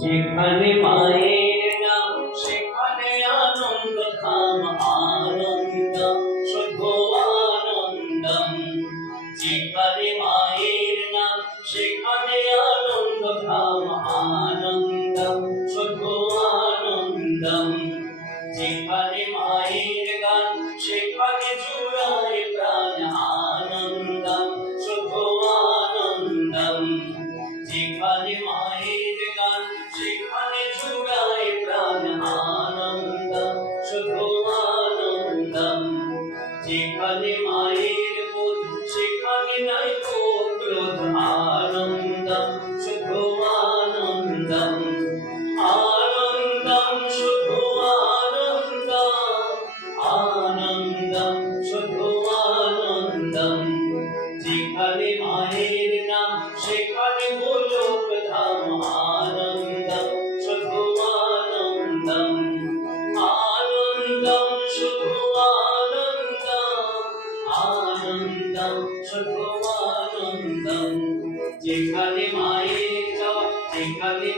যেখানে মায়ের নাম সেখানে আনন্দ ধাম, আনন্দম শুধু আনন্দম। যেখানে মায়ের নাম সেখানে আনন্দ ধাম, আনন্দম শুধু আনন্দম। যেখানে মায়ের গান সেখানে জুড়ায় প্রাণ, আনন্দম শুধু আনন্দম। যেখানে মায়ের গান সেখানে জুড়ায় প্রাণ, আনন্দম শুধু আনন্দম। যেখানে মায়ের বোধ সেখানে নাই ক্রোধ, আনন্দম শুধু আনন্দম। আনন্দম শুধু আনন্দম, আনন্দম শুধু আনন্দম। যেখানে মায়ের নাম সেখানে গোলক ধাম, আনন্দম শুধু আনন্দম। আনন্দম শুধু আনন্দম, আনন্দম শুধু আনন্দম। যেখানে মায়ের যাওয়া সেখানে